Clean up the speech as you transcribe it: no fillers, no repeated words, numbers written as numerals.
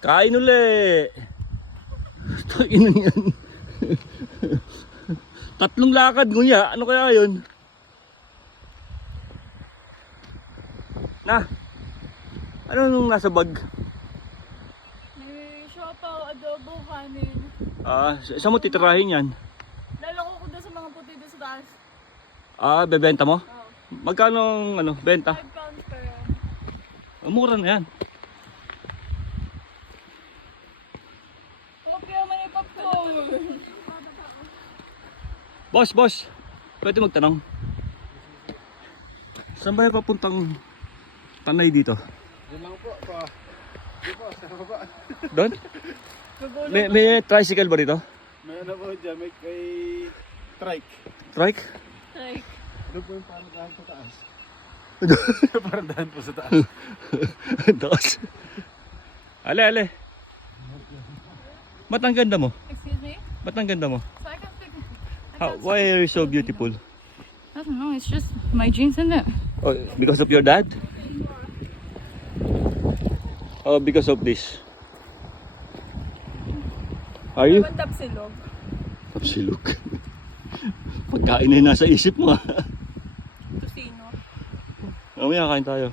Kain uli. Ina niyan. Tatlong lakad nguya. Ano kaya yun? Na? Ano nung nasa bag? May siopaw, adobo, kanin. Saan mo titirahin yan? Lalako ko doon sa mga puti doon sa taas. Bebenta mo? Oo. Magkano ang benta? 5 pounds per yan. Mura na yan. Kopya man yung popcorn. Boss, pwede magtanong? Saan ba yung papuntang Tanay dito? Yan lang po. Di po, sa baba. Doon? May tricycle ba dito? May ano po dyan, may kay trike. Trike? Like, Doon po yung paradahan sa taas. Paradahan po sa taas. Taas. Ale. Ba't ang ganda mo? excuse me? Ba't ang ganda mo? So I can speak. Why are you so beautiful? I don't know, it's just my jeans in it. Oh, because of your dad? Oh, because of this. Are you? Tap silog. Tapsilog. Pagkain na yung nasa isip mo. Tusino. Mamaya kain tayo.